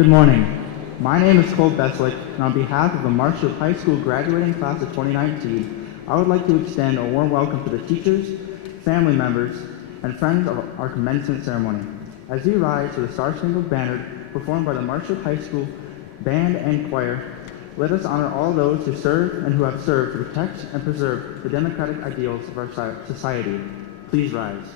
Good morning. My name is Cole Beslick, and on behalf of the Marshfield High School graduating class of 2019, I would like to extend a warm welcome to the teachers, family members, and friends of our commencement ceremony. As we rise to the Star-Spangled Banner performed by the Marshfield High School Band and Choir, let us honor all those who serve and who have served to protect and preserve the democratic ideals of our society. Please rise.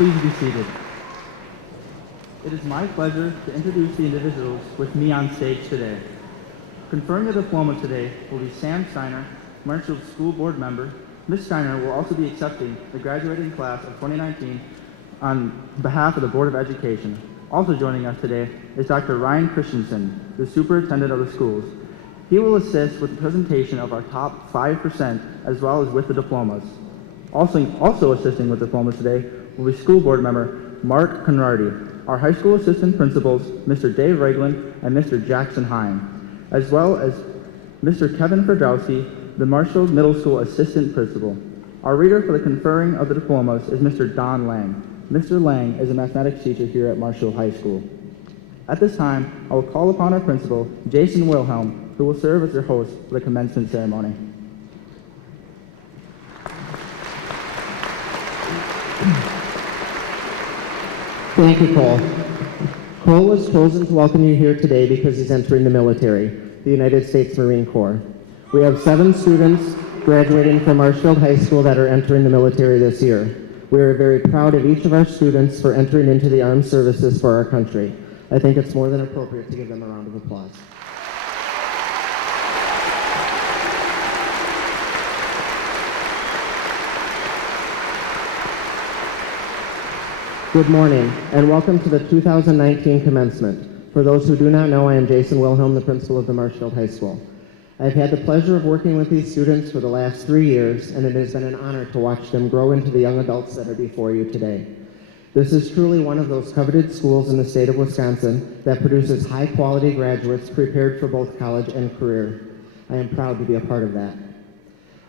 Please be seated. It is my pleasure to introduce the individuals with me on stage today. Conferring the diploma today will be Sam Steiner, Marshfield School Board member. Ms. Steiner will also be accepting the graduating class of 2019 on behalf of the Board of Education. Also joining us today is Dr. Ryan Christensen, the superintendent of the schools. He will assist with the presentation of our top 5% as well as with the diplomas. Also assisting with diplomas today will be School Board member Mark Conradi, our high school assistant principals, Mr. Dave Regland and Mr. Jackson Hine, as well as Mr. Kevin Ferdowski, the Marshfield Middle School assistant principal. Our reader for the conferring of the diplomas is Mr. Don Lang. Mr. Lang is a mathematics teacher here at Marshfield High School. At this time, I will call upon our principal, Jason Wilhelm, who will serve as your host for the commencement ceremony. Thank you, Cole. Cole was chosen to welcome you here today because he's entering the military, the United States Marine Corps. We have 7 students graduating from Marshfield High School that are entering the military this year. We are very proud of each of our students for entering into the armed services for our country. I think it's more than appropriate to give them a round of applause. Good morning, and welcome to the 2019 commencement. For those who do not know, I am Jason Wilhelm, the principal of the Marshfield High School. I've had the pleasure of working with these students for the last 3 years, and it has been an honor to watch them grow into the young adults that are before you today. This is truly one of those coveted schools in the state of Wisconsin that produces high-quality graduates prepared for both college and career. I am proud to be a part of that.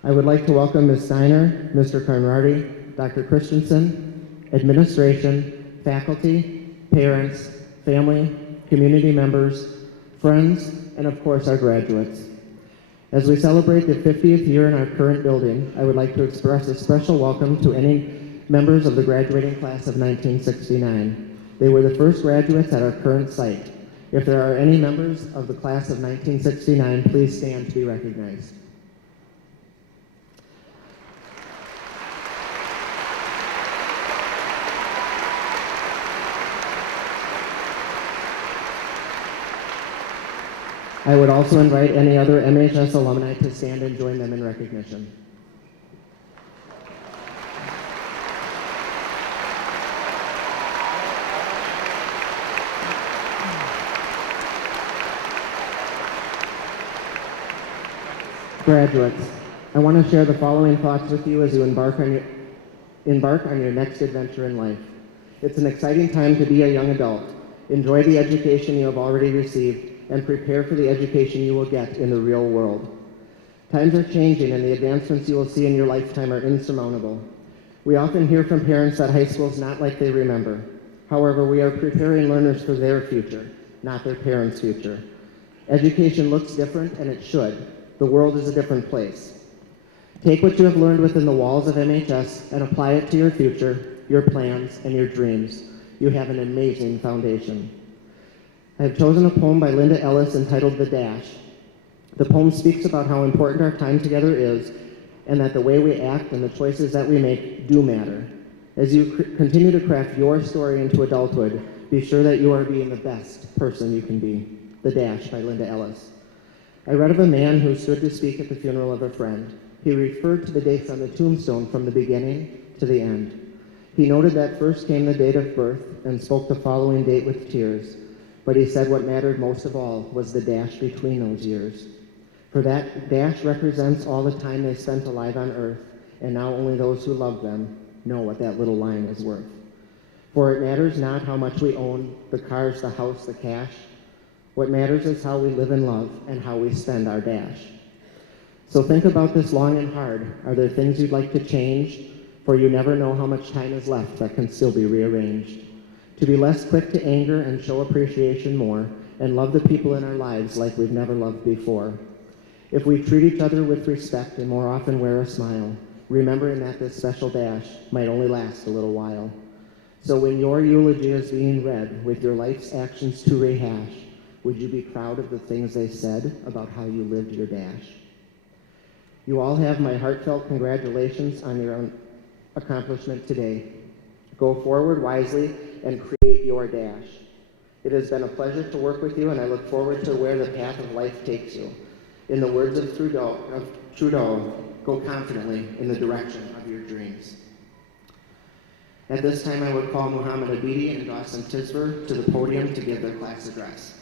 I would like to welcome Ms. Steiner, Mr. Conradi, Dr. Christensen, administration, faculty, parents, family, community members, friends, and of course our graduates. As we celebrate the 50th year in our current building, I would like to express a special welcome to any members of the graduating class of 1969. They were the first graduates at our current site. If there are any members of the class of 1969, please stand to be recognized. I would also invite any other MHS alumni to stand and join them in recognition. Graduates, I want to share the following thoughts with you as you embark on your next adventure in life. It's an exciting time to be a young adult. Enjoy the education you have already received and prepare for the education you will get in the real world. Times are changing and the advancements you will see in your lifetime are insurmountable. We often hear from parents that high school is not like they remember. However, we are preparing learners for their future, not their parents' future. Education looks different, and it should. The world is a different place. Take what you have learned within the walls of MHS and apply it to your future, your plans, and your dreams. You have an amazing foundation. I have chosen a poem by Linda Ellis entitled The Dash. The poem speaks about how important our time together is and that the way we act and the choices that we make do matter. As you continue to craft your story into adulthood, be sure that you are being the best person you can be. The Dash by Linda Ellis. I read of a man who stood to speak at the funeral of a friend. He referred to the dates on the tombstone from the beginning to the end. He noted that first came the date of birth and spoke the following date with tears. But he said what mattered most of all was the dash between those years. For that dash represents all the time they spent alive on earth, and now only those who love them know what that little line is worth. For it matters not how much we own, the cars, the house, the cash. What matters is how we live and love and how we spend our dash. So think about this long and hard. Are there things you'd like to change? For you never know how much time is left that can still be rearranged. To be less quick to anger and show appreciation more, and love the people in our lives like we've never loved before. If we treat each other with respect and more often wear a smile, remembering that this special dash might only last a little while. So when your eulogy is being read with your life's actions to rehash, would you be proud of the things they said about how you lived your dash? You all have my heartfelt congratulations on your accomplishment today. Go forward wisely and create your dash. It has been a pleasure to work with you, and I look forward to where the path of life takes you. In the words of Trudeau, go confidently in the direction of your dreams. At this time, I would call Muhammad Abidi and Dawson Tisver to the podium to give their class address.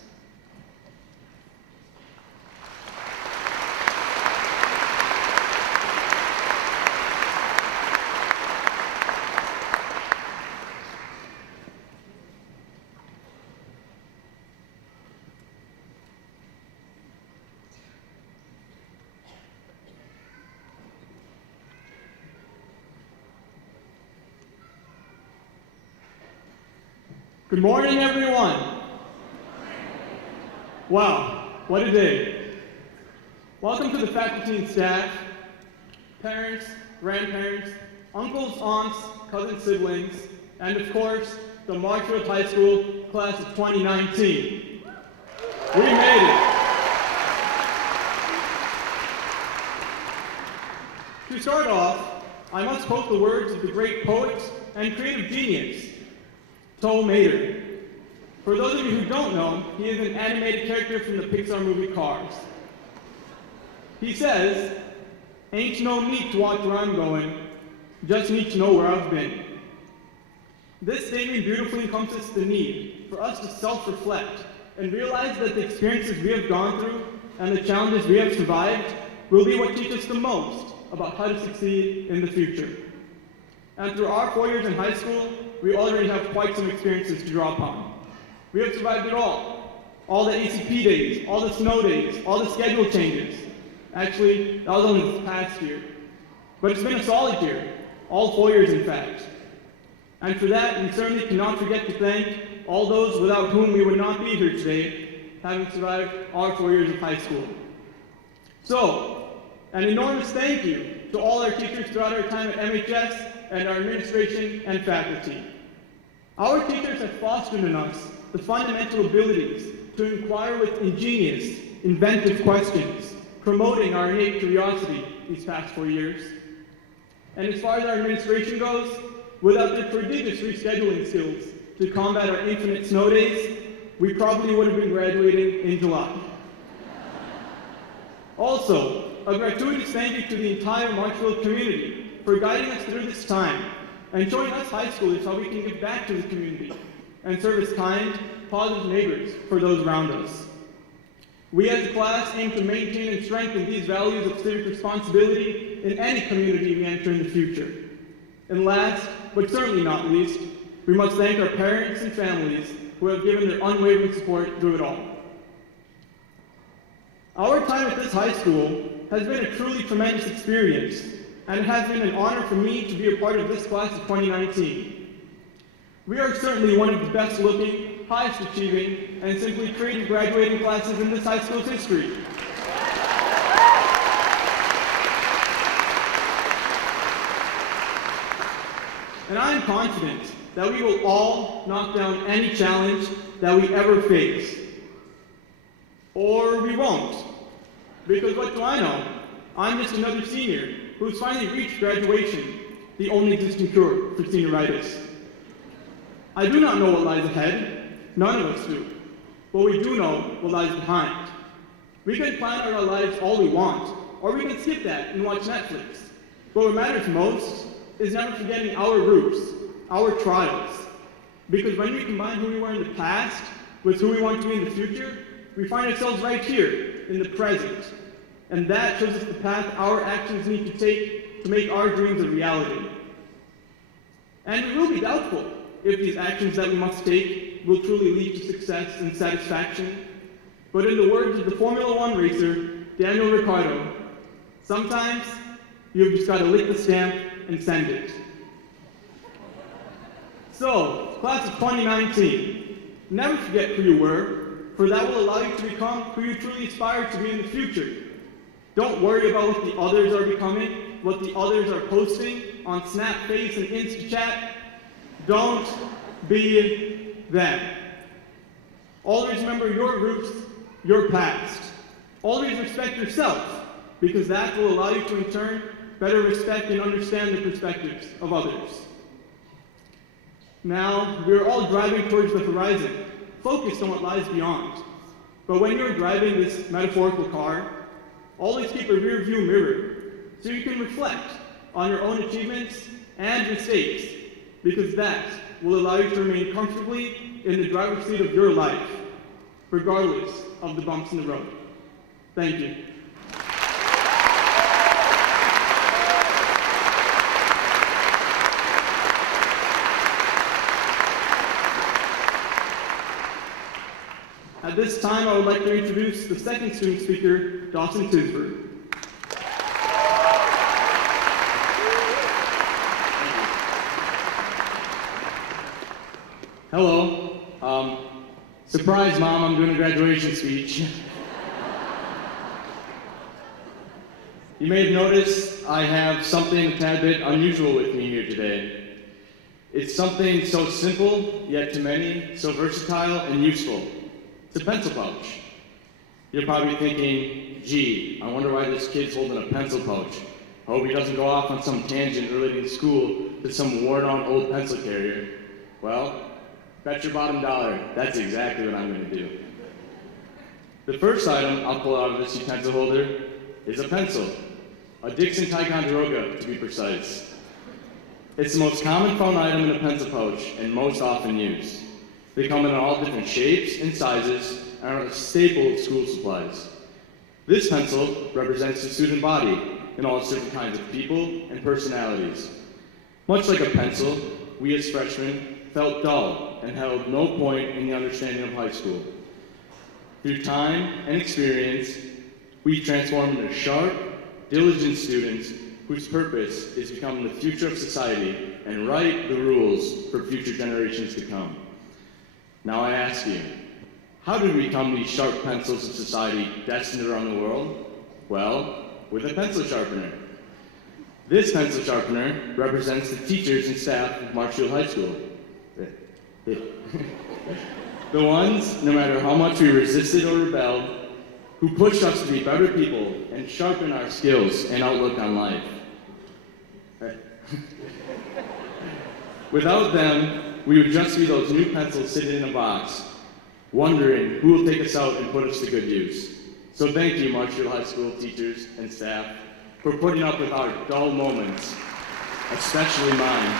Good morning, everyone. Wow, what a day. Welcome to the faculty and staff, parents, grandparents, uncles, aunts, cousins, siblings, and of course, the Marshfield High School class of 2019. We made it. To start off, I must quote the words of the great poet and creative genius, Tow Mater. For those of you who don't know, he is an animated character from the Pixar movie Cars. He says, "Ain't no need to watch where I'm going, just need to know where I've been." This statement beautifully encompasses the need for us to self-reflect and realize that the experiences we have gone through and the challenges we have survived will be what teach us the most about how to succeed in the future. And through our 4 years in high school, we already have quite some experiences to draw upon. We have survived it all the ACP days, all the snow days, all the schedule changes. Actually, that was only this past year. But it's been a solid year, all 4 years in fact. And for that, we certainly cannot forget to thank all those without whom we would not be here today, having survived our 4 years of high school. So, an enormous thank you to all our teachers throughout our time at MHS and our administration and faculty. Our teachers have fostered in us the fundamental abilities to inquire with ingenious, inventive questions, promoting our innate curiosity these past 4 years. And as far as our administration goes, without their prodigious rescheduling skills to combat our infinite snow days, we probably would have been graduating in July. Also, a gratuitous thank you to the entire Marshfield community for guiding us through this time and showing us high schoolers how we can give back to the community and serve as kind, positive neighbors for those around us. We as a class aim to maintain and strengthen these values of civic responsibility in any community we enter in the future. And last, but certainly not least, we must thank our parents and families who have given their unwavering support through it all. Our time at this high school has been a truly tremendous experience, and it has been an honor for me to be a part of this class of 2019. We are certainly one of the best looking, highest achieving, and simply creative graduating classes in this high school's history. And I am confident that we will all knock down any challenge that we ever face. Or we won't. Because what do I know? I'm just another senior who's finally reached graduation, the only existing cure for senioritis. I do not know what lies ahead. None of us do. But we do know what lies behind. We can plan out our lives all we want, or we can skip that and watch Netflix. But what matters most is never forgetting our roots, our trials. Because when we combine who we were in the past with who we want to be in the future, we find ourselves right here in the present. And that shows us the path our actions need to take to make our dreams a reality. And we will be doubtful if these actions that we must take will truly lead to success and satisfaction. But in the words of the Formula One racer, Daniel Ricciardo, sometimes you've just got to lick the stamp and send it. So, class of 2019, never forget who you were, for that will allow you to become who you truly aspire to be in the future. Don't worry about what the others are becoming, what the others are posting on Snapface and InstaChat. Don't be them. Always remember your roots, your past. Always respect yourself, because that will allow you to in turn better respect and understand the perspectives of others. Now, we are all driving towards the horizon, focused on what lies beyond. But when you're driving this metaphorical car, always keep a rear view mirror so you can reflect on your own achievements and mistakes, because that will allow you to remain comfortably in the driver's seat of your life, regardless of the bumps in the road. Thank you. At this time, I would like to introduce the second student speaker, Dawson Tisford. Hello. Surprise, Mom, I'm doing a graduation speech. You may have noticed I have something a tad bit unusual with me here today. It's something so simple, yet to many, so versatile and useful. It's a pencil pouch. You're probably thinking, gee, I wonder why this kid's holding a pencil pouch. Hope he doesn't go off on some tangent relating to school to some worn-out old pencil carrier. Well, bet your bottom dollar, that's exactly what I'm going to do. The first item I'll pull out of this utensil holder is a pencil, a Dixon Ticonderoga to be precise. It's the most common found item in a pencil pouch and most often used. They come in all different shapes and sizes and are a staple of school supplies. This pencil represents the student body in all its different kinds of people and personalities. Much like a pencil, we as freshmen felt dull and held no point in the understanding of high school. Through time and experience, we transformed into sharp, diligent students whose purpose is becoming the future of society and write the rules for future generations to come. Now I ask you, how did we become these sharp pencils of society destined to run the world? Well, with a pencil sharpener. This pencil sharpener represents the teachers and staff of Marshfield High School. The ones, no matter how much we resisted or rebelled, who pushed us to be better people and sharpen our skills and outlook on life. Without them, we would just be those new pencils sitting in a box, wondering who will take us out and put us to good use. So thank you, Marshfield High School teachers and staff, for putting up with our dull moments, especially mine.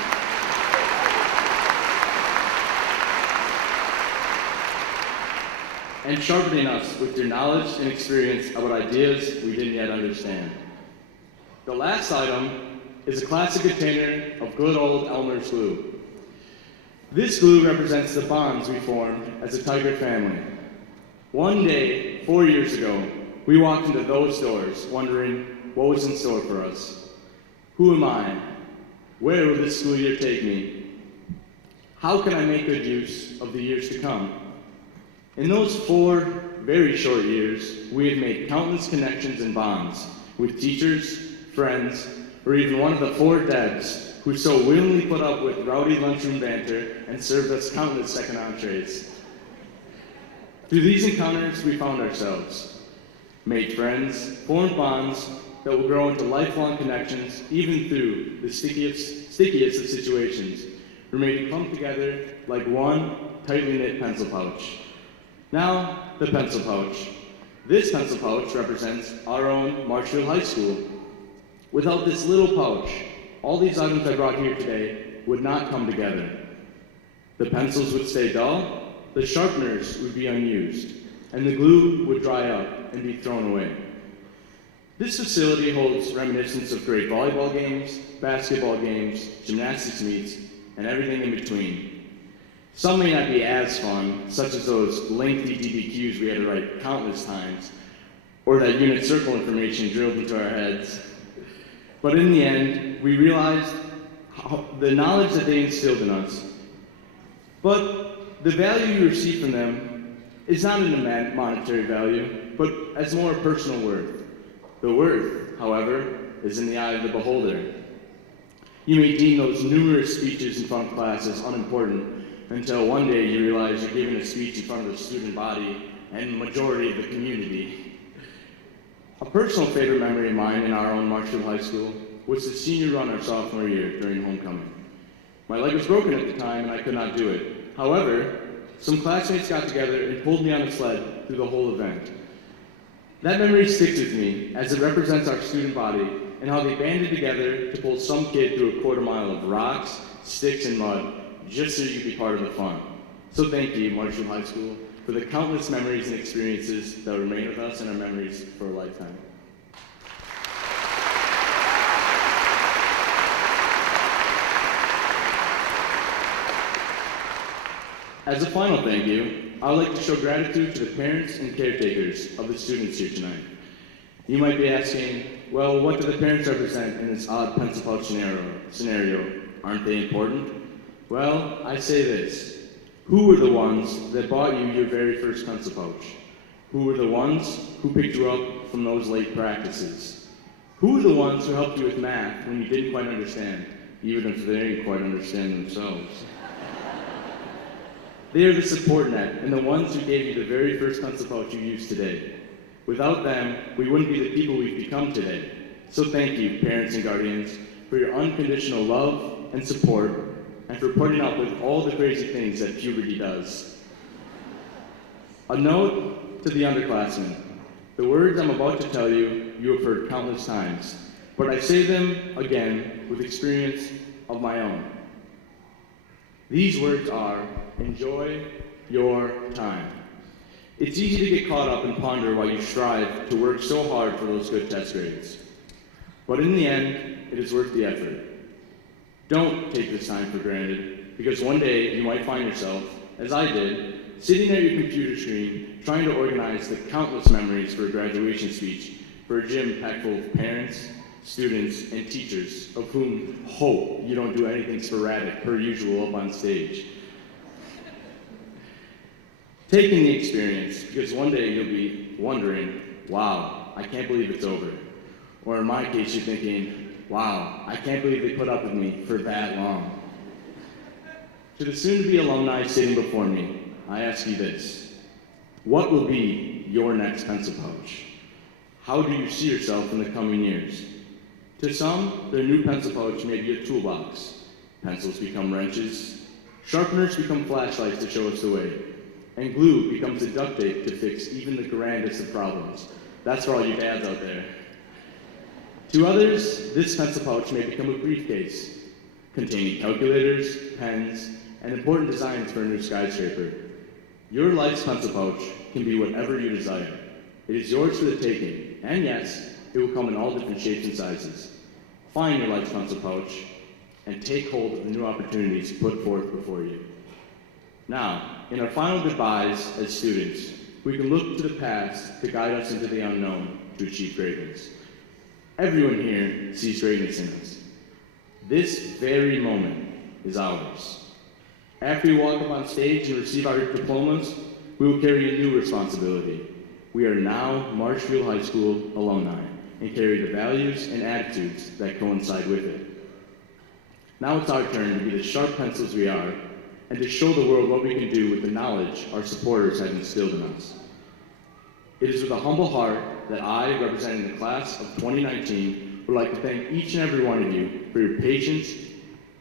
And sharpening us with your knowledge and experience about ideas we didn't yet understand. The last item is a classic container of good old Elmer's glue. This glue represents the bonds we formed as a Tiger family. One day, 4 years ago, we walked into those doors wondering what was in store for us. Who am I? Where will this school year take me? How can I make good use of the years to come? In those 4 very short years, we have made countless connections and bonds with teachers, friends, or even one of the 4 Debs who so willingly put up with rowdy lunchroom banter and served us countless second entrees. Through these encounters, we found ourselves, made friends, formed bonds that will grow into lifelong connections even through the stickiest of situations. We're made to come together like one tightly knit pencil pouch. Now, the pencil pouch. This pencil pouch represents our own Marshfield High School. Without this little pouch, all these items I brought here today would not come together. The pencils would stay dull, the sharpeners would be unused, and the glue would dry up and be thrown away. This facility holds reminiscence of great volleyball games, basketball games, gymnastics meets, and everything in between. Some may not be as fun, such as those lengthy DBQs we had to write countless times, or that unit circle information drilled into our heads. But in the end, we realized the knowledge that they instilled in us. But the value you receive from them is not in a monetary value, but as more personal worth. The worth, however, is in the eye of the beholder. You may deem those numerous speeches in front of classes unimportant, until one day you realize you're giving a speech in front of the student body and the majority of the community. A personal favorite memory of mine in our own Marshfield High School was the senior run our sophomore year during homecoming. My leg was broken at the time and I could not do it. However, some classmates got together and pulled me on a sled through the whole event. That memory sticks with me as it represents our student body and how they banded together to pull some kid through a quarter mile of rocks, sticks, and mud just so you could be part of the fun. So thank you, Marshfield High School, for the countless memories and experiences that remain with us and our memories for a lifetime. As a final thank you, I would like to show gratitude to the parents and caretakers of the students here tonight. You might be asking, well, what do the parents represent in this odd pencil pouch scenario? Aren't they important? Well, I say this. Who were the ones that bought you your very first pencil pouch? Who were the ones who picked you up from those late practices? Who were the ones who helped you with math when you didn't quite understand, even if they didn't quite understand themselves? They are the support net and the ones who gave you the very first pencil pouch you use today. Without them, we wouldn't be the people we've become today. So thank you, parents and guardians, for your unconditional love and support, and for putting up with all the crazy things that puberty does. A note to the underclassmen. The words I'm about to tell you, you have heard countless times, but I say them again with experience of my own. These words are, enjoy your time. It's easy to get caught up and ponder while you strive to work so hard for those good test grades. But in the end, it is worth the effort. Don't take this time for granted, because one day you might find yourself, as I did, sitting at your computer screen trying to organize the countless memories for a graduation speech for a gym packed full of parents, students, and teachers, of whom hope you don't do anything sporadic per usual up on stage. Taking the experience, because one day you'll be wondering, wow, I can't believe it's over. Or in my case, you're thinking, wow, I can't believe they put up with me for that long. To the soon-to-be alumni sitting before me, I ask you this. What will be your next pencil pouch? How do you see yourself in the coming years? To some, their new pencil pouch may be a toolbox. Pencils become wrenches. Sharpeners become flashlights to show us the way. And glue becomes a duct tape to fix even the grandest of problems. That's for all you dads out there. To others, this pencil pouch may become a briefcase containing calculators, pens, and important designs for a new skyscraper. Your life's pencil pouch can be whatever you desire. It is yours for the taking, and yes, it will come in all different shapes and sizes. Find your life's pencil pouch and take hold of the new opportunities put forth before you. Now, in our final goodbyes as students, we can look to the past to guide us into the unknown to achieve greatness. Everyone here sees greatness in us. This very moment is ours. After we walk up on stage and receive our diplomas, we will carry a new responsibility. We are now Marshfield High School alumni and carry the values and attitudes that coincide with it. Now it's our turn to be the sharp pencils we are and to show the world what we can do with the knowledge our supporters have instilled in us. It is with a humble heart that I, representing the class of 2019, would like to thank each and every one of you for your patience,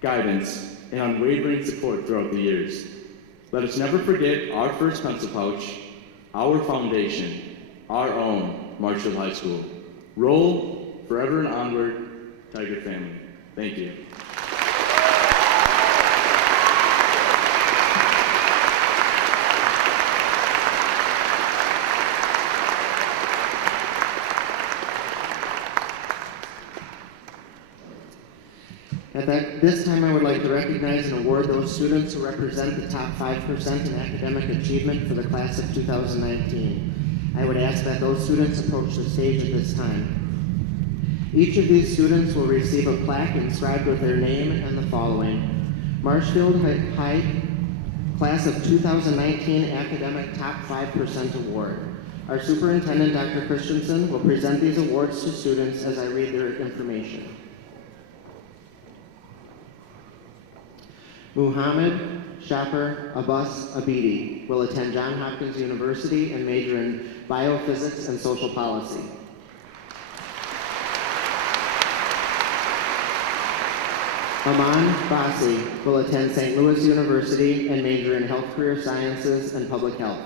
guidance, and unwavering support throughout the years. Let us never forget our first pencil pouch, our foundation, our own Marshfield High School. Roll forever and onward, Tiger family. Thank you. At this time, I would like to recognize and award those students who represent the top 5% in academic achievement for the class of 2019. I would ask that those students approach the stage at this time. Each of these students will receive a plaque inscribed with their name and the following: Marshfield High Class of 2019 Academic Top 5% Award. Our superintendent, Dr. Christensen, will present these awards to students as I read their information. Muhammad Shapir Abbas Abidi will attend Johns Hopkins University and major in biophysics and social policy. . Aman Bassi will attend St. Louis University and major in Health Career Sciences and Public Health.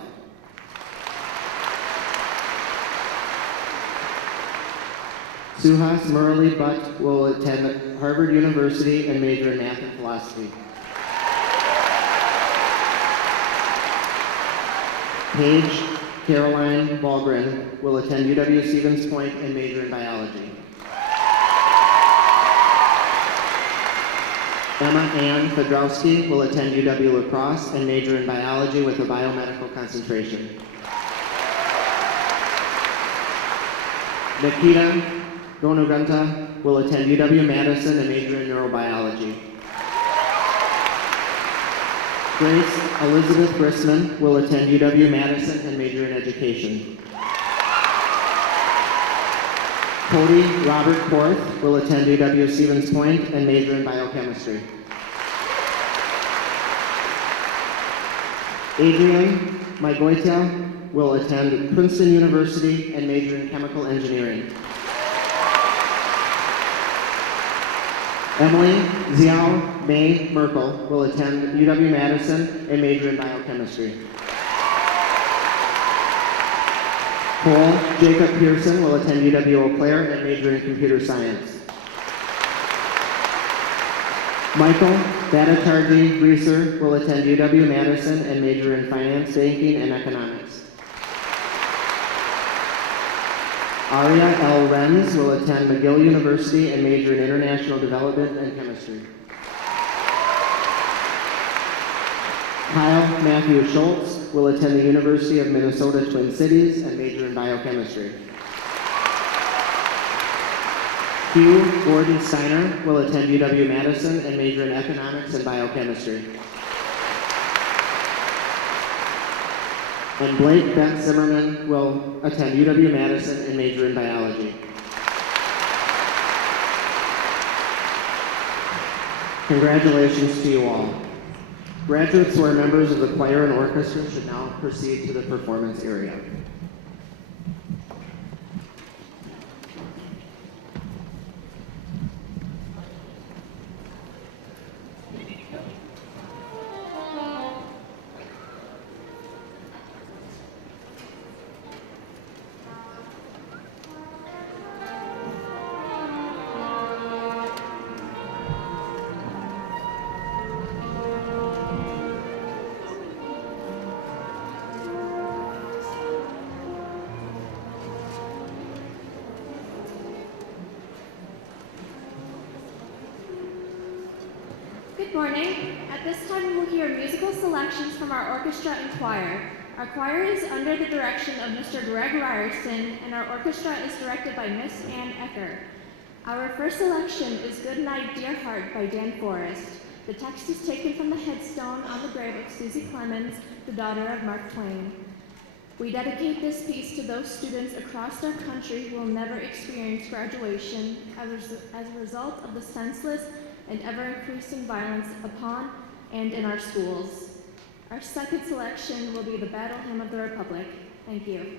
Suhas Murali Bhatt will attend Harvard University and major in Math and Philosophy. Paige Caroline Ballgren will attend UW-Stevens Point and major in Biology. Emma Ann Fedrowski will attend UW La Crosse and major in Biology with a biomedical concentration. Nikita Gonuganta will attend UW-Madison and major in Neurobiology. Grace Elizabeth Grissman will attend UW-Madison and major in Education. Cody Robert Korth will attend UW-Stevens Point and major in Biochemistry. Adrian Magoitia will attend Princeton University and major in Chemical Engineering. Emily Xiao May Merkel will attend UW-Madison and major in Biochemistry. Cole Jacob Pearson will attend UW-Eau Claire and major in Computer Science. Michael Bhattacharjee Reeser will attend UW-Madison and major in Finance, Banking, and Economics. Aria L. Renz will attend McGill University and major in International Development and Chemistry. Kyle Matthew Schultz will attend the University of Minnesota Twin Cities and major in Biochemistry. Hugh Gordon Steiner will attend UW-Madison and major in Economics and Biochemistry. And Blake Bent Zimmerman will attend UW-Madison and major in Biology. Congratulations to you all. Graduates who are members of the choir and orchestra should now proceed to the performance area. Good morning. At this time, we will hear musical selections from our orchestra and choir. Our choir is under the direction of Mr. Greg Ryerson, and our orchestra is directed by Miss Ann Ecker. Our first selection is Good Night, Dear Heart by Dan Forrest. The text is taken from the headstone on the grave of Susie Clemens, the daughter of Mark Twain. We dedicate this piece to those students across our country who will never experience graduation as a result of the senseless and ever-increasing violence upon and in our schools. Our second selection will be the Battle Hymn of the Republic. Thank you.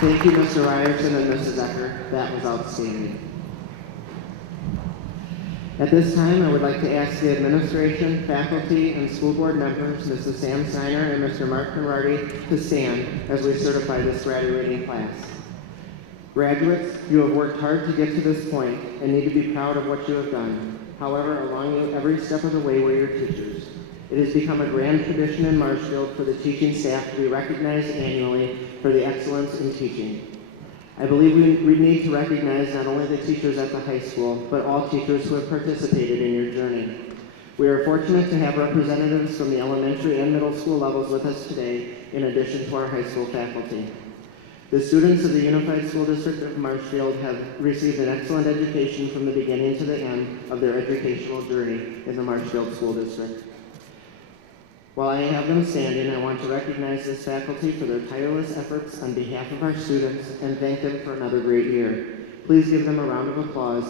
Thank you, Mr. Ryerson and Mrs. Ecker. That was outstanding. At this time, I would like to ask the administration, faculty, and school board members, Mrs. Sam Steiner and Mr. Mark Conradi, to stand as we certify this graduating class. Graduates, you have worked hard to get to this point and need to be proud of what you have done. However, along every step of the way were your teachers. It has become a grand tradition in Marshfield for the teaching staff to be recognized annually for the excellence in teaching. I believe we need to recognize not only the teachers at the high school, but all teachers who have participated in your journey. We are fortunate to have representatives from the elementary and middle school levels with us today, in addition to our high school faculty. The students of the Unified School District of Marshfield have received an excellent education from the beginning to the end of their educational journey in the Marshfield School District. While I have them standing, I want to recognize this faculty for their tireless efforts on behalf of our students and thank them for another great year. Please give them a round of applause.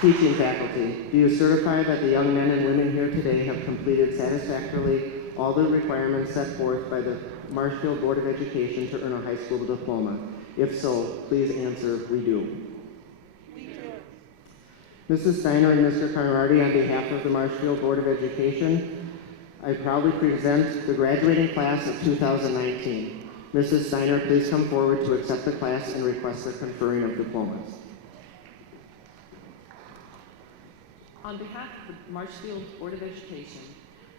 Teaching faculty, do you certify that the young men and women here today have completed satisfactorily all the requirements set forth by the Marshfield Board of Education to earn a high school diploma? If so, please answer, we do. We do. Mrs. Steiner and Mr. Conradi, on behalf of the Marshfield Board of Education, I proudly present the graduating class of 2019. Mrs. Steiner, please come forward to accept the class and request the conferring of diplomas. On behalf of the Marshfield Board of Education,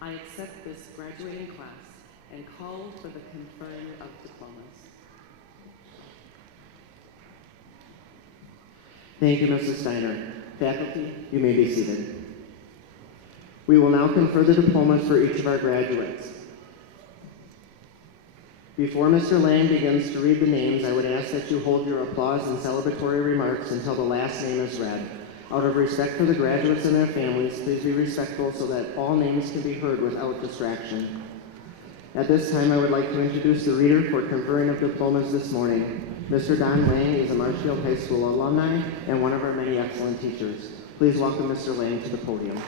I accept this graduating class and call for the conferring of diplomas. Thank you, Mrs. Steiner. Faculty, you may be seated. We will now confer the diplomas for each of our graduates. Before Mr. Lang begins to read the names, I would ask that you hold your applause and celebratory remarks until the last name is read. Out of respect for the graduates and their families, please be respectful so that all names can be heard without distraction. At this time, I would like to introduce the reader for conferring of diplomas this morning. Mr. Don Lang is a Marshfield High School alumni and one of our many excellent teachers. Please welcome Mr. Lang to the podium.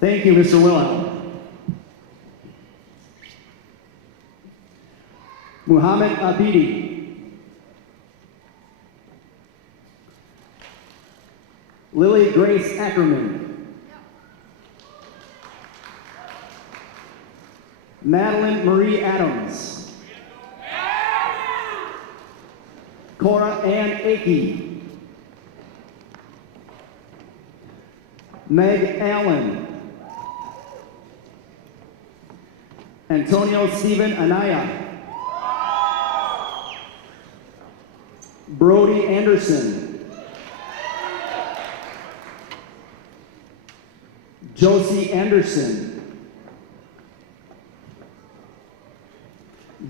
Thank you, Mr. Wilhelm. Muhammad Abidi. Lily Grace Ackerman. Madeline Marie Adams. Cora Ann Akey. Meg Allen. Antonio Stephen Anaya. Brody Anderson. Josie Anderson.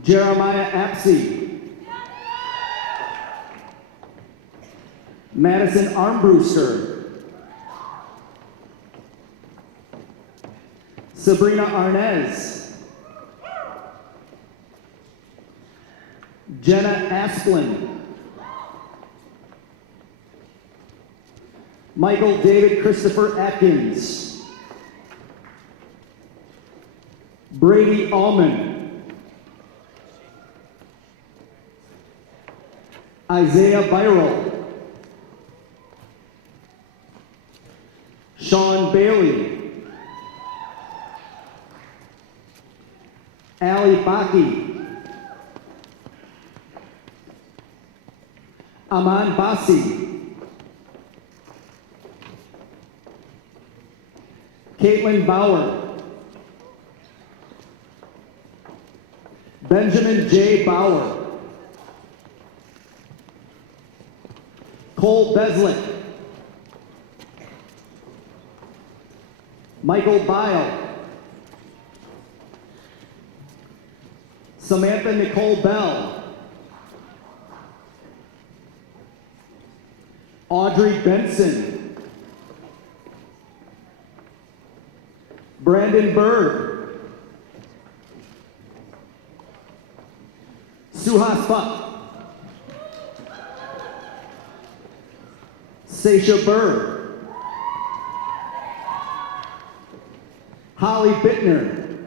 Jeremiah Apsey. Madison Armbruster. Sabrina Arnez. Jenna Asplin. Michael David Christopher Atkins. Brady Allman. Isaiah Byrell. Sean Bailey. Ali Baki. Aman Basi. Caitlin Bauer. Benjamin J. Bauer. Cole Beslick. Michael Bile. Samantha Nicole Bell. Audrey Benson. Brandon Berg. Suhas Buck. Seisha Burr. Holly Bittner.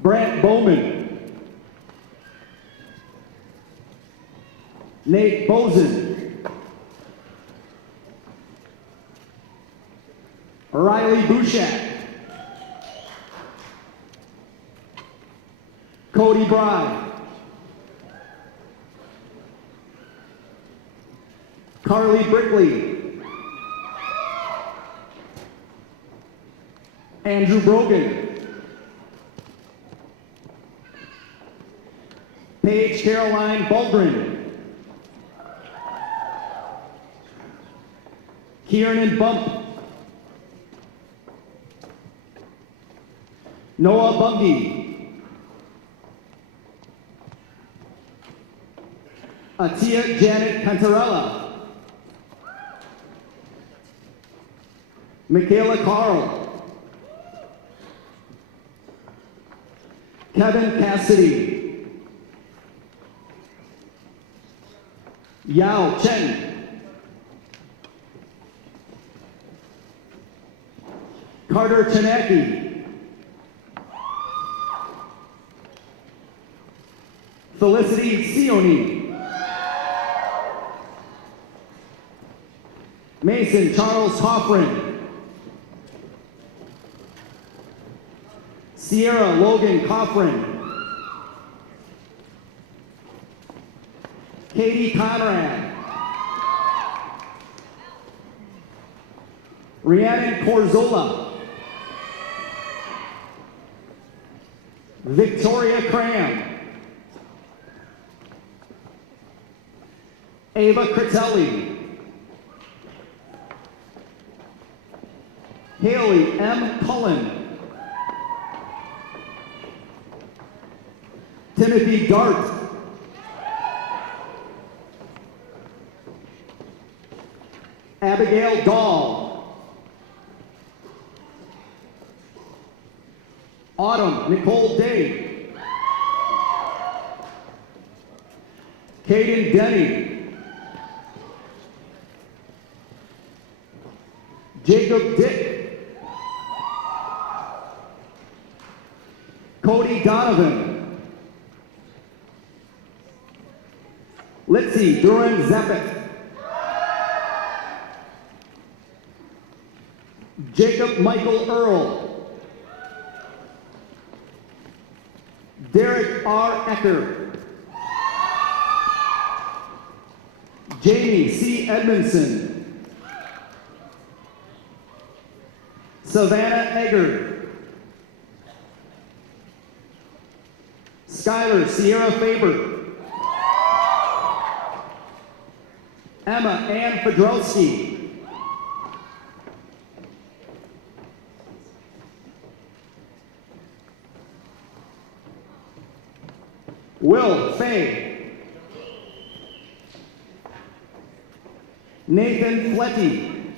Brant Bowman. Nate Bozen. Riley Bouchak. Cody Bride. Carly Brickley. Andrew Brogan. Paige Caroline Baldwin. Kieran Bump. Noah Bungie. Atia Janet Cantarella. Michaela Carl. Kevin Cassidy. Yao Chen. Carter Chinaki. Felicity Sioni. Mason Charles Hoffren. Sierra Logan Coffrin. Katie Conrad. Rhiannon Corzola. Victoria Cram. Ava Critelli. Haley M. Cullen. Timothy Dart. Abigail Dahl. Autumn Nicole Day. Caden Denny. Jacob Dick. Cody Donovan. Litzy Duran Zeppet. Jacob Michael Earl. Derek R. Ecker. Jamie C. Edmondson. Savannah Egger. Skylar Sierra Faber. Emma Ann Fedrowski. Will Fay. Nathan Fletty.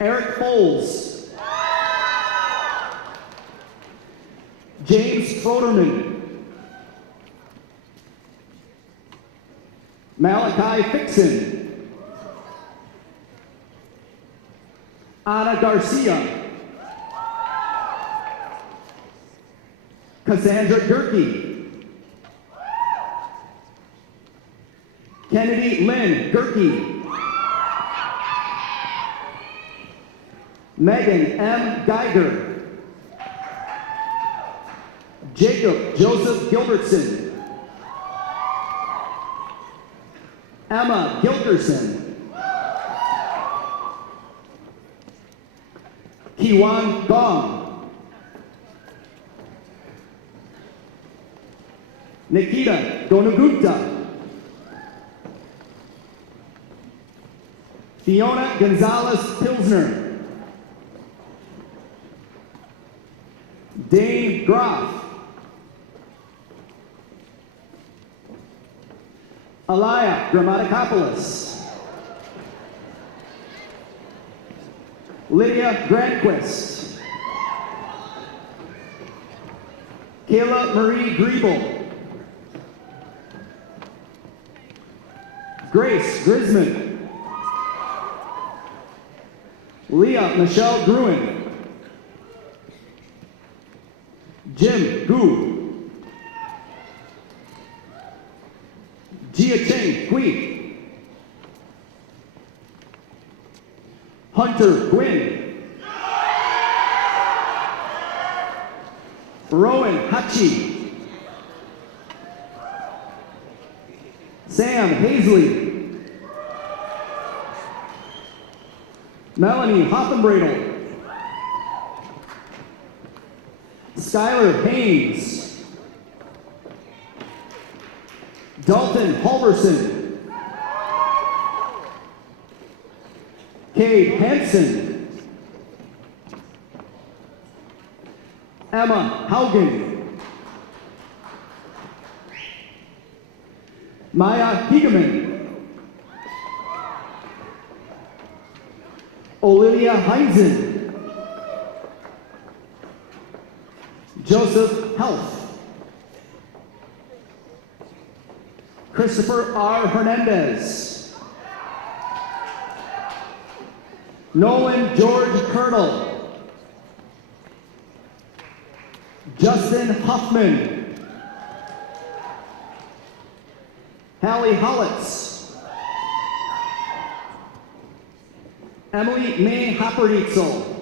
Eric Foles. James Froderman. Malachi Fixon. Ana Garcia. Cassandra Gerke. Kennedy Lynn Gerke. Megan M. Geiger. Jacob Joseph Gilbertson. Emma Gilkerson. Kiwan Gong. Nikita Gonagupta. Fiona Gonzalez Pilsner. Dane Groff. Alaya Grammaticopoulos. Lydia Grandquist. Kayla Marie Griebel. Grace Grisman. Leah Michelle Gruen. Jim Gu. Jia Cheng Kui. Hunter Gwynn. Rowan Hachi. Sam Hazley. Melanie Hoffenbradel. Skylar Haynes. Dalton Halverson. Cade Hansen. Emma Haugen. Maya Hegeman. Olivia Heinzen. Joseph Health. Christopher R. Hernandez. Nolan George Kernel. Justin Huffman. Hallie Hollitz. Emily May Hopperdietzel.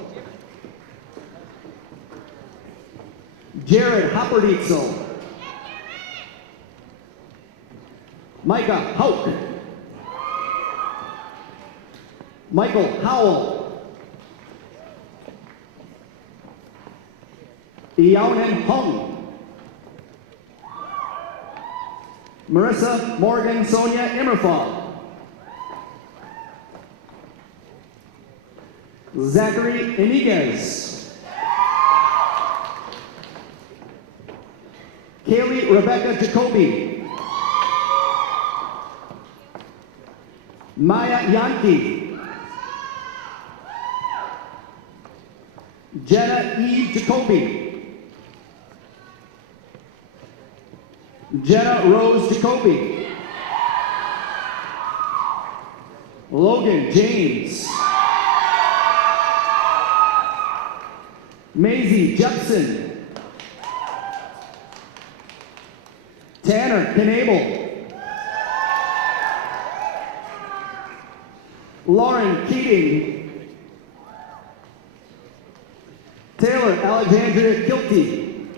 Jared Hopperdietzel. Micah Hauk. Michael Howell. Yaonan Hung. Marissa Morgan Sonia Immerfall. Zachary Iniguez. Kaylee Rebecca Jacoby. Maya Yankee. Jenna E. Jacoby. Jenna Rose Jacoby. Logan James. Maisie Jepson. Tanner Knabel. Lauren Keating. Taylor Alexandria Kilty.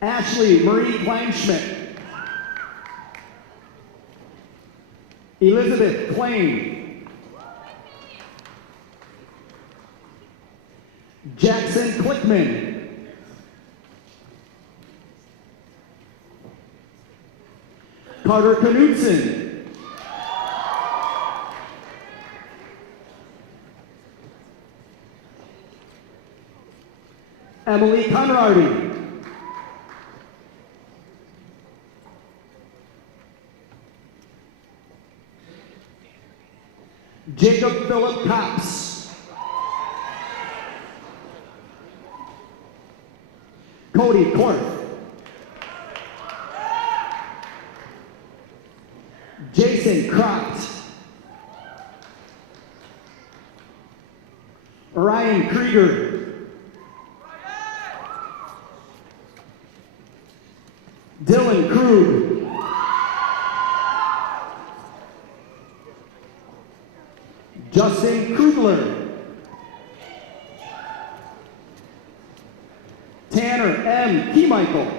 Ashley Marie Kleinschmidt. Elizabeth Klain. Jackson Clickman. Carter Knudsen. Emily Conradi. Jacob Philip Cops. Cody Korth. Jason Croft. Ryan Krieger. Dylan Krug. Justin Krugler. Tanner M. Keymichael.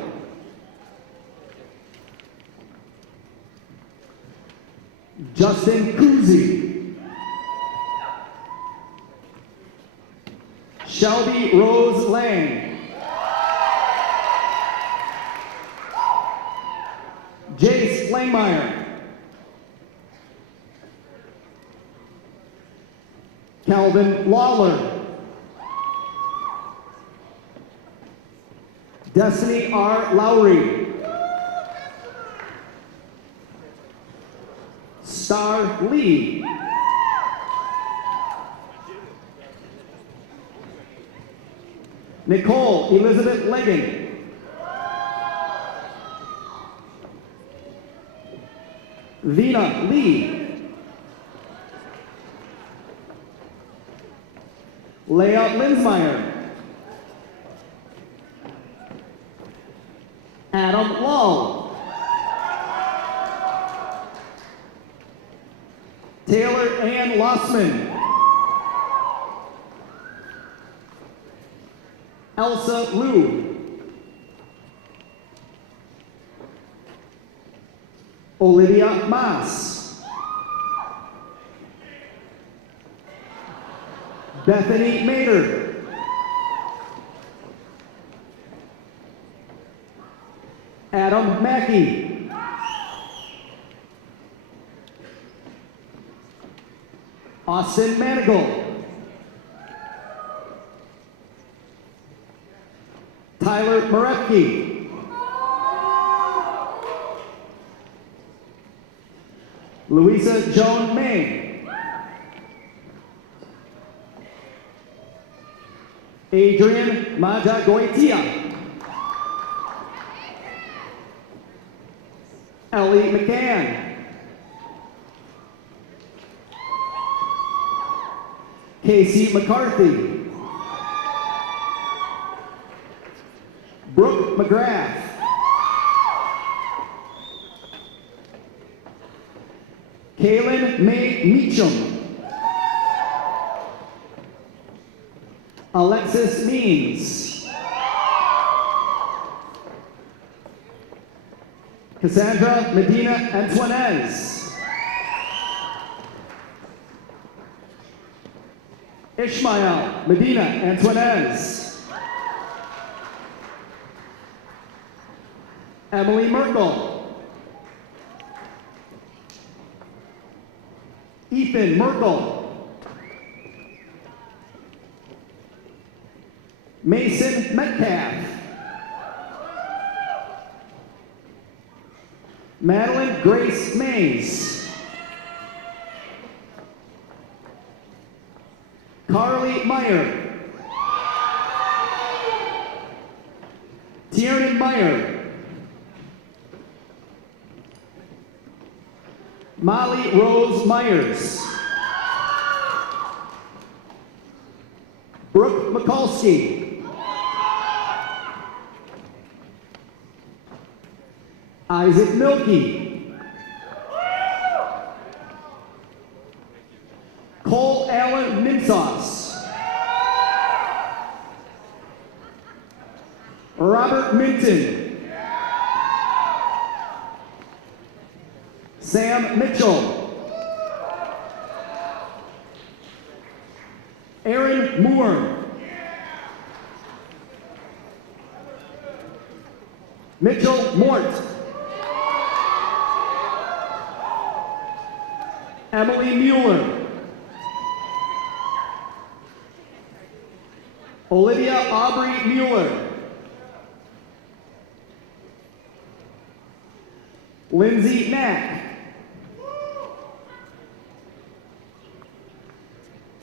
Justin Kuzi. Shelby Rose Lang. Jace Langmeyer. Calvin Lawler. Destiny R. Lowry. Star Lee. Nicole Elizabeth Leggin. Vina Lee. Leah Linsmeyer. Adam Lull. Taylor Ann Lossman. Elsa Liu. Olivia Maas. Bethany Mader. Adam Mackey. Austin Manigal. Tyler Marepke. Louisa Joan May. Adrian Majagoitia. Ellie McCann. Casey McCarthy. Brooke McGrath. Kaylin May Meacham. Alexis Means. Cassandra Medina Antoinez. Ishmael Medina Antoinez. Emily Merkel. Ethan Merkel. Mason Metcalf. Madeline Grace Mays. Carly Meyer. Tiernan Meyer. Molly Rose Myers. Brooke Mikulski. Isaac Milkey. Cole Allen Minsos. Robert Minton. Sam Mitchell. Aaron Moore. Mitchell Mort. Emily Mueller. Olivia Aubrey Mueller. Lindsay Mack.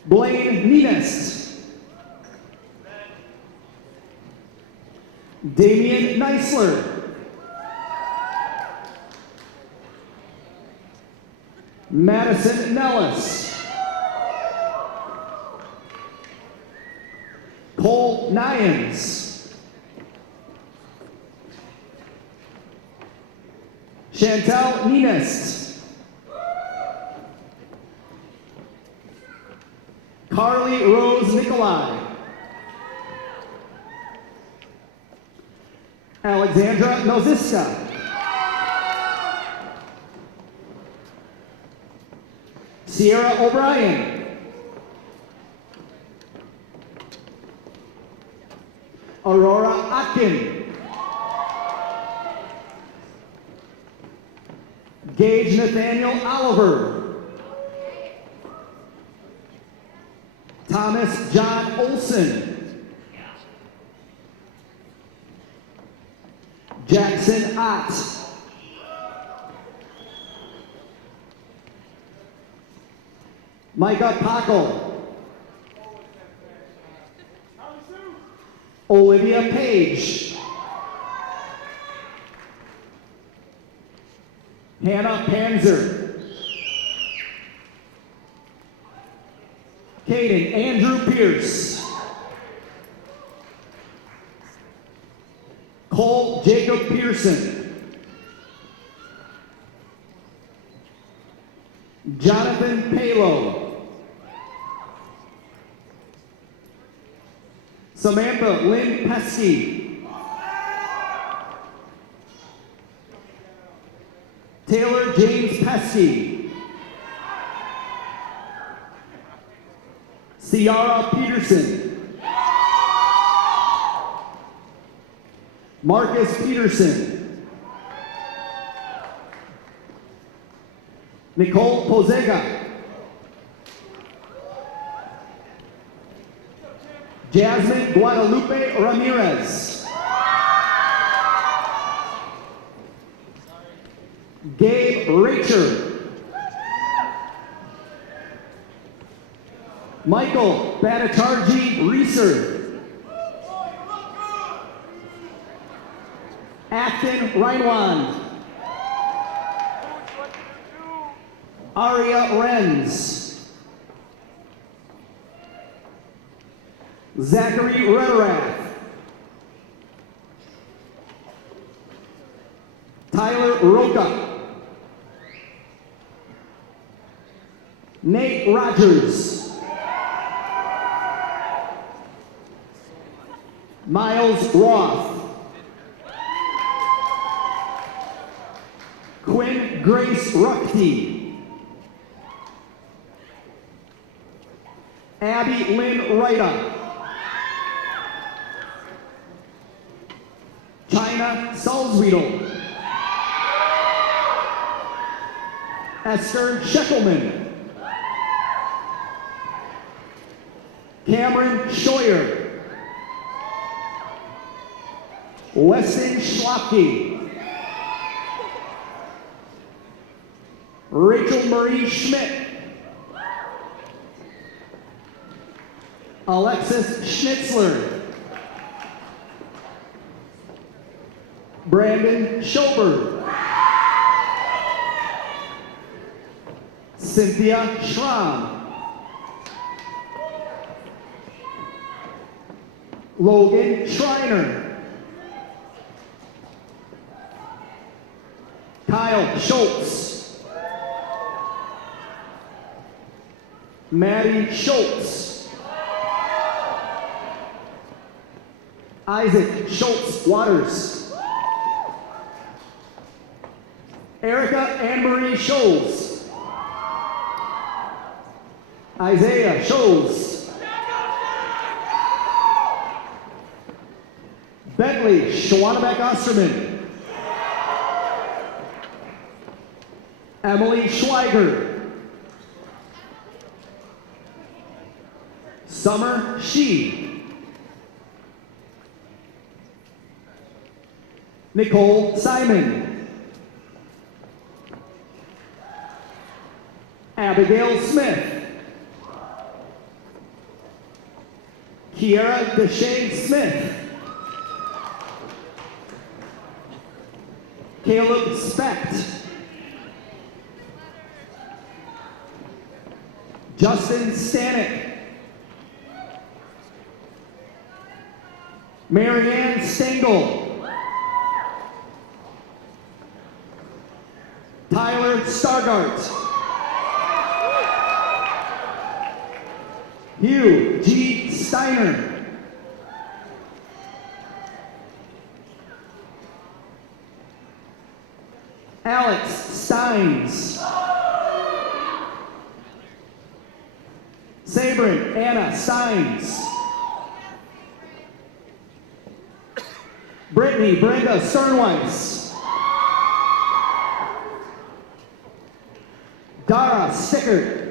Blaine Nenest. Damian Neisler. Madison Nellis. Cole Nyans. Chantel Nenest. Carly Rose Nikolai. Alexandra Noziska. Sierra O'Brien. Aurora Atkin. Gage Nathaniel Oliver. Thomas John Olson. Jackson Ott. Micah Pockel. Olivia Page. Hannah Panzer. Caden Andrew Pierce. Cole Jacob Pearson. Jonathan Palo. Samantha Lynn Pesky. Taylor James Pesky. Ciara Peterson. Marcus Peterson. Nicole Pozega. Jasmine Guadalupe Ramirez. Gabe Racher. Michael Bhattacharjee Reeser. Acton Reinwand. Aria Renz. Zachary Rederath. Tyler Roca. Nate Rogers. Miles Roth. Quinn Grace Ruckty. Abby Lynn Reita. China Salzwedel. Esther Scheckelman. Cameron Scheuer. Weston Schlapke. Rachel Marie Schmidt. Alexis Schnitzler. Brandon Schober. Cynthia Schramm. Logan Schreiner. Kyle Schultz. Maddie Schultz. Isaac Schultz Waters. Erica Anne-Marie Scholes. Isaiah Scholes. Bentley Schwanebeck Osterman. Emily Schweiger. Summer Shee. Nicole Simon. Abigail Smith. Kiera Deshae Smith. Caleb Specht. Justin Stanek. Marianne Stengel. Tyler Stargart. Hugh G. Steiner. Alex Steins. Sabrin Anna Steins. Brittany Brenda Sternweiss. Dara Stickert.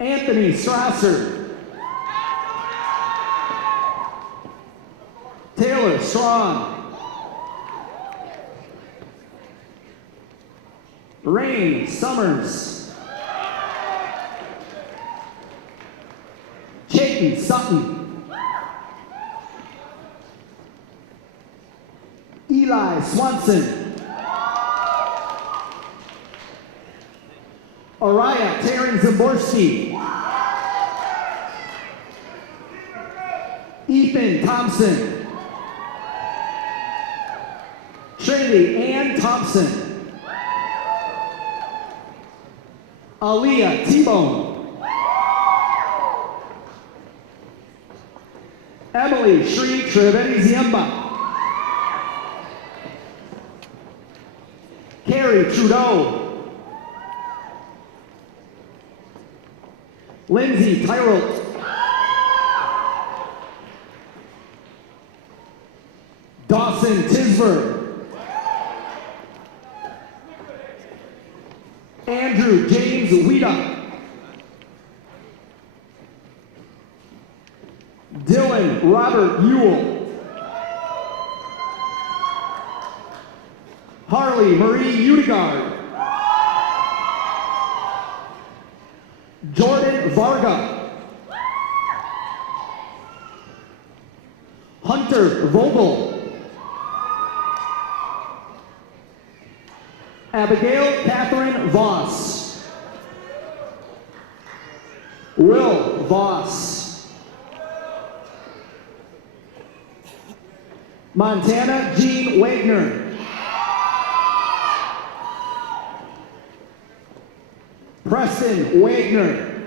Anthony Strasser. Taylor Strawn. Rain Summers. Chase James Sutton. Eli Swanson. Araya Taryn Zaborski. Ethan Thompson. Shirley Ann Thompson. Aaliyah T-Bone. Emily Shri Triveni Ziemba. Carrie Trudeau. Lindsay Tyrolt. Dawson Tisver. Andrew James Weeda. Dylan Robert Ewell. Harley Marie Udigard. Jordan Varga. Hunter Vogel. Abigail Catherine Voss. Will Voss. Montana Jean Wagner. Preston Wagner.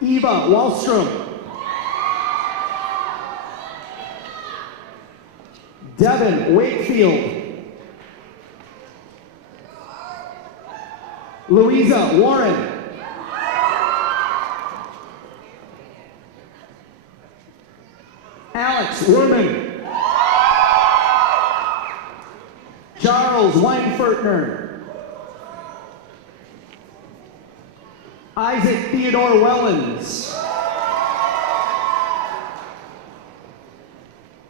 Eva Wallstrom. Devin Wakefield. Louisa Warren. Alex Werman. Charles Weinfertner. Isaac Theodore Wellens.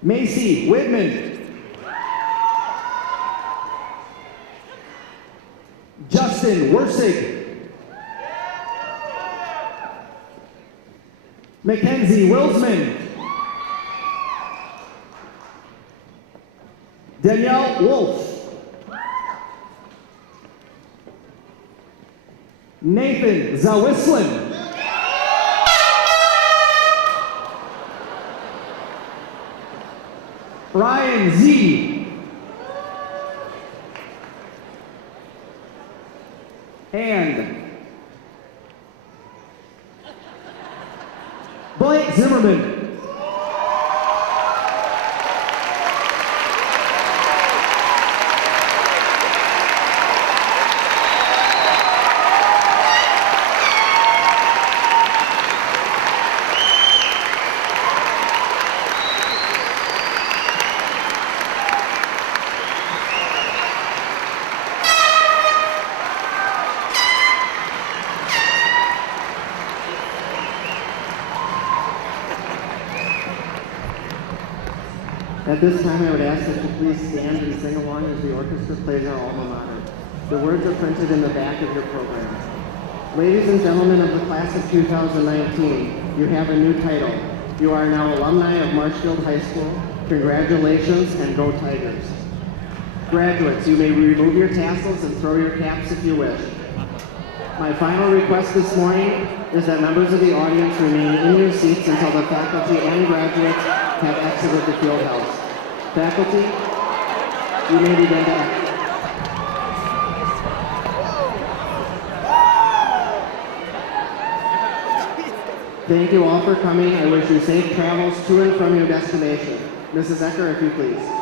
Macy Whitman. Justin Wersig. Mackenzie Wilsman. Danielle Wolf. Nathan Zawislin. Ryan Z. And Blake Zimmerman. At this time, I would ask that you please stand and sing along as the orchestra plays our alma mater. The words are printed in the back of your program. Ladies and gentlemen of the class of 2019, you have a new title. You are now alumni of Marshfield High School. Congratulations and go Tigers. Graduates, you may remove your tassels and throw your caps if you wish. My final request this morning is that members of the audience remain in your seats until the faculty and graduates have exited the field house. Faculty, you may begin to exit. Thank you all for coming. I wish you safe travels to and from your destination. Mrs. Ecker, if you please.